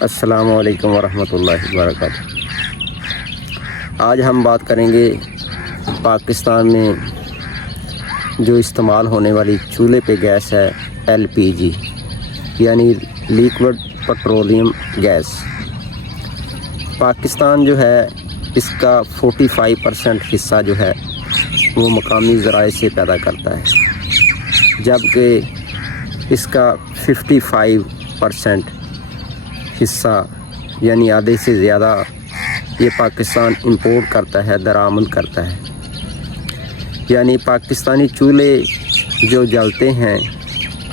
अस्सलाम वालेकुम वरहमतुल्लाहि वबरकातुह। आज हम बात करेंगे पाकिस्तान में जो इस्तेमाल होने वाली चूल्हे पे गैस है LPG यानी लिक्विड पेट्रोलियम गैस। पाकिस्तान जो है इसका 45% हिस्सा जो है वो मकामी ज़राए से पैदा करता है, जबकि इसका 55% हिस्सा यानी आधे से ज़्यादा ये पाकिस्तान इंपोर्ट करता है, दरामद करता है। यानी पाकिस्तानी चूल्हे जो जलते हैं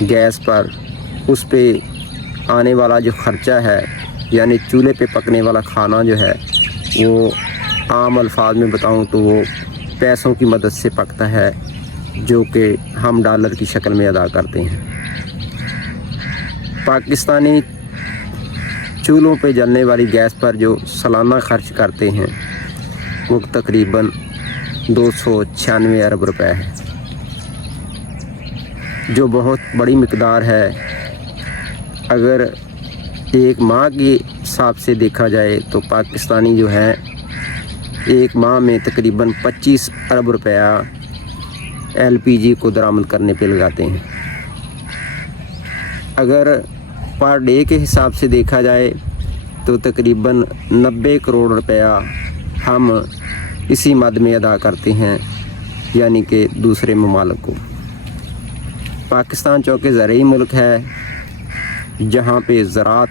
गैस पर, उस पे आने वाला जो ख़र्चा है यानी चूल्हे पे पकने वाला खाना जो है वो आम अल्फाज में बताऊं तो वो पैसों की मदद से पकता है, जो कि हम डॉलर की शक्ल में अदा करते हैं। पाकिस्तानी चूल्हों पे जलने वाली गैस पर जो सालाना खर्च करते हैं वो तकरीबन 296 अरब रुपए है, जो बहुत बड़ी मिकदार है। अगर एक माह के हिसाब से देखा जाए तो पाकिस्तानी जो है एक माह में तकरीबन 25 अरब रुपया LPG को दरामद करने पे लगाते हैं। अगर पर डे के हिसाब से देखा जाए तो तकरीबन 90 करोड़ रुपया हम इसी मद में अदा करते हैं, यानी कि दूसरे ममालिक को। पाकिस्तान चूँकि ज़रई मुल्क है, जहाँ पे ज़राअत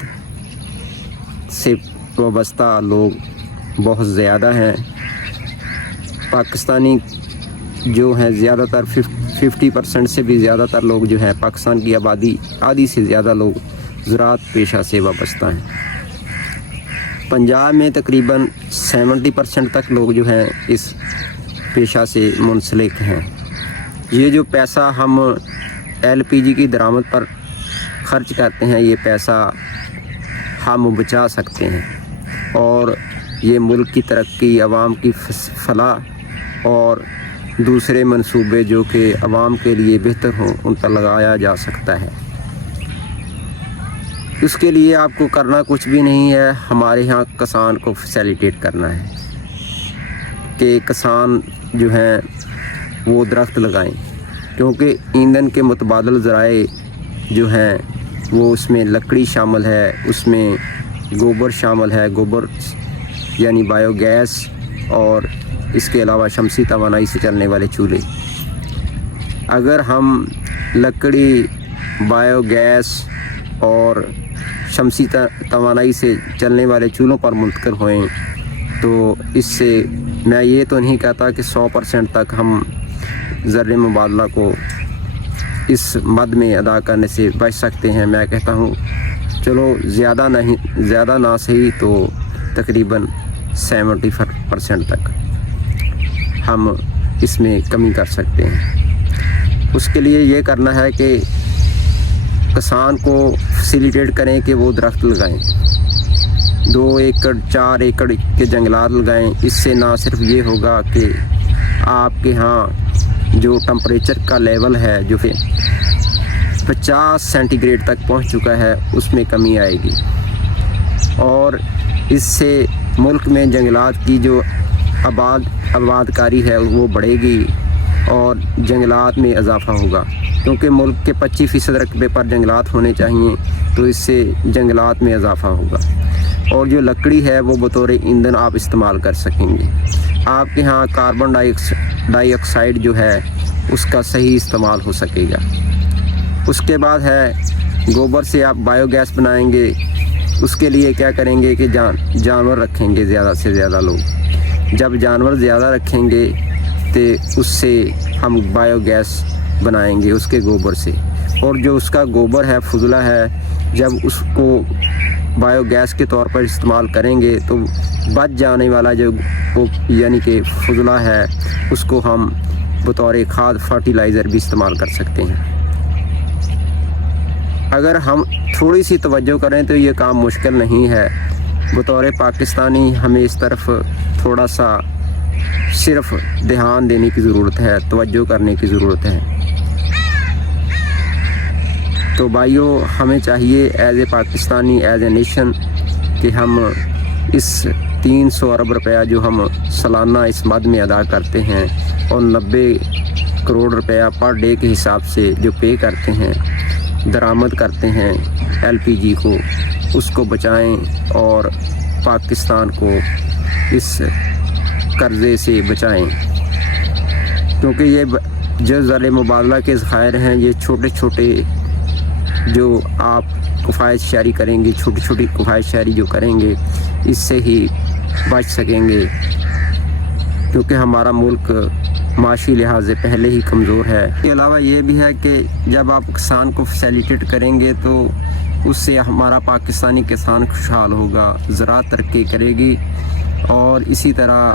से वाबस्ता लोग बहुत ज़्यादा हैं। पाकिस्तानी जो हैं ज़्यादातर 50% से भी ज़्यादातर लोग जो हैं, पाकिस्तान की आबादी आधी से ज़्यादा लोग ज़राअत पेशा से वाबस्ता हैं। पंजाब में तकरीबन 70% तक लोग जो हैं इस पेशा से मुंसलिक हैं। ये जो पैसा हम LPG की दरामद पर ख़र्च करते हैं, ये पैसा हम बचा सकते हैं और ये मुल्क की तरक्की, आवाम की फलाह और दूसरे मंसूबे जो कि आवाम के लिए बेहतर हों उन पर लगाया जा सकता है। उसके लिए आपको करना कुछ भी नहीं है, हमारे यहाँ किसान को फैसिलिटेट करना है कि किसान जो हैं वो दरख्त लगाएं, क्योंकि ईंधन के मुतबादल ज़राए जो हैं वो उसमें लकड़ी शामिल है, उसमें गोबर शामिल है, गोबर यानी बायोगैस, और इसके अलावा शमसी तवानाई से चलने वाले चूल्हे। अगर हम लकड़ी, बायोगैस और शमसी तवानाई से चलने वाले चूल्हों पर मुंतकिल होएं तो इससे मैं ये तो नहीं कहता कि 100% तक हम ज़र मुबादला को इस मद में अदा करने से बच सकते हैं। मैं कहता हूँ चलो ज़्यादा ना सही तो तकरीबन 70% तक हम इसमें कमी कर सकते हैं। उसके लिए ये करना है कि किसान को फैसिलिटेट करें कि वो दरख्त लगाएं, 2 एकड़ 4 एकड़ के जंगलात लगाएं। इससे ना सिर्फ ये होगा कि आपके यहाँ जो टेम्परेचर का लेवल है जो 50 सेंटीग्रेड तक पहुंच चुका है उसमें कमी आएगी, और इससे मुल्क में जंगलात की जो आबादकारी है वो बढ़ेगी और जंगलात में इजाफ़ा होगा, क्योंकि मुल्क के 25% रकबे पर जंगलात होने चाहिए, तो इससे जंगलात में इजाफ़ा होगा। और जो लकड़ी है वो बतौर ईंधन आप इस्तेमाल कर सकेंगे। आपके यहाँ कार्बन डाइऑक्साइड जो है उसका सही इस्तेमाल हो सकेगा। उसके बाद है गोबर से आप बायोगैस बनाएंगे। उसके लिए क्या करेंगे कि जानवर रखेंगे ज़्यादा से ज़्यादा लोग। जब जानवर ज़्यादा रखेंगे तो उससे हम बायोगैस बनाएंगे उसके गोबर से, और जो उसका गोबर है, फुजला है, जब उसको बायोगैस के तौर पर इस्तेमाल करेंगे तो बच जाने वाला जो यानी कि फुजला है उसको हम बतौर खाद फर्टिलाइज़र भी इस्तेमाल कर सकते हैं। अगर हम थोड़ी सी तवज्जो करें तो ये काम मुश्किल नहीं है। बतौर पाकिस्तानी हमें इस तरफ थोड़ा सा सिर्फ ध्यान देने की ज़रूरत है, तवज्जो करने की ज़रूरत है। तो भाइयों, हमें चाहिए as a Pakistani, as a nation, کہ ہم اس 300 ارب روپیہ جو ہم سالانہ اس مد میں ادا کرتے ہیں اور 90 کروڑ روپیہ پر ڈے کے حساب سے جو پے کرتے ہیں، درآمد کرتے ہیں LPG کو، اس کو بچائیں اور پاکستان کو اس قرضے سے بچائیں، کیونکہ یہ جو ذرائع مبادلہ کے ذخائر ہیں یہ چھوٹے چھوٹے جو آپ کفایت شعری کریں گے، چھوٹی چھوٹی کفایت شعری جو کریں گے اس سے ہی بچ سکیں گے، کیونکہ ہمارا ملک معاشی لحاظ سے پہلے ہی کمزور ہے۔ اس کے علاوہ یہ بھی ہے کہ جب آپ کسان کو فیسیلیٹیٹ کریں گے تو اس سے ہمارا پاکستانی کسان خوشحال ہوگا، زراعت ترقی کرے گی، اور اسی طرح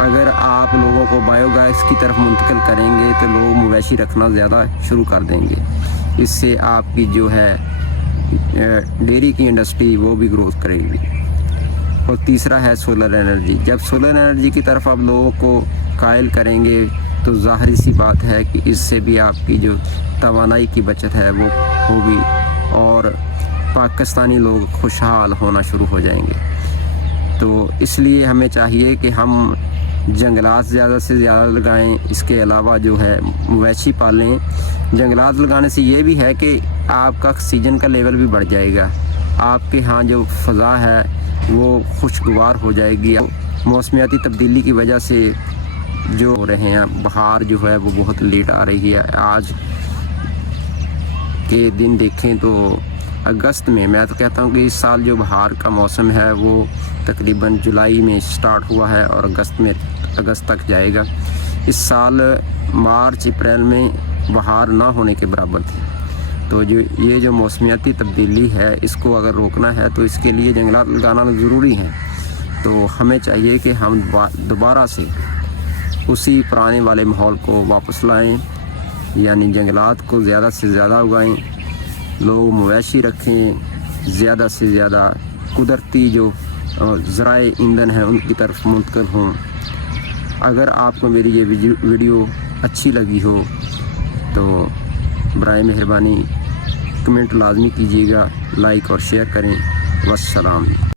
اگر آپ لوگوں کو بایو گیس کی طرف منتقل کریں گے تو لوگ مویشی رکھنا زیادہ شروع کر دیں گے، اس سے آپ کی جو ہے ڈیری کی انڈسٹری وہ بھی گروتھ کرے گی۔ اور تیسرا ہے سولر انرجی۔ جب سولر انرجی کی طرف آپ لوگوں کو قائل کریں گے تو ظاہری سی بات ہے کہ اس سے بھی آپ کی جو توانائی کی بچت ہے وہ ہوگی اور پاکستانی لوگ خوشحال ہونا شروع ہو جائیں گے۔ تو اس لیے ہمیں چاہیے کہ ہم جنگلات زیادہ سے زیادہ لگائیں، اس کے علاوہ جو ہے مویشی پالیں۔ جنگلات لگانے سے یہ بھی ہے کہ آپ کا آکسیجن کا لیول بھی بڑھ جائے گا، آپ کے ہاں جو فضا ہے وہ خوشگوار ہو جائے گی۔ موسمیاتی تبدیلی کی وجہ سے جو ہو رہے ہیں، بہار جو ہے وہ بہت لیٹ آ رہی ہے۔ آج کے دن دیکھیں تو اگست میں تو کہتا ہوں کہ اس سال جو بہار کا موسم ہے وہ تقریباً جولائی میں سٹارٹ ہوا ہے اور اگست تک جائے گا۔ اس سال مارچ اپریل میں بہار نہ ہونے کے برابر تھی۔ تو یہ جو موسمیاتی تبدیلی ہے اس کو اگر روکنا ہے تو اس کے لیے جنگلات لگانا ضروری ہے۔ تو ہمیں چاہیے کہ ہم دوبارہ سے اسی پرانے والے ماحول کو واپس لائیں، یعنی جنگلات کو زیادہ سے زیادہ اگائیں، لوگ مویشی رکھیں، زیادہ سے زیادہ قدرتی جو ذرائع ایندھن ہیں ان کی طرف منتقل ہوں۔ اگر آپ کو میری یہ ویڈیو اچھی لگی ہو تو برائے مہربانی کمنٹ لازمی کیجیے گا، لائک اور شیئر کریں۔ والسلام۔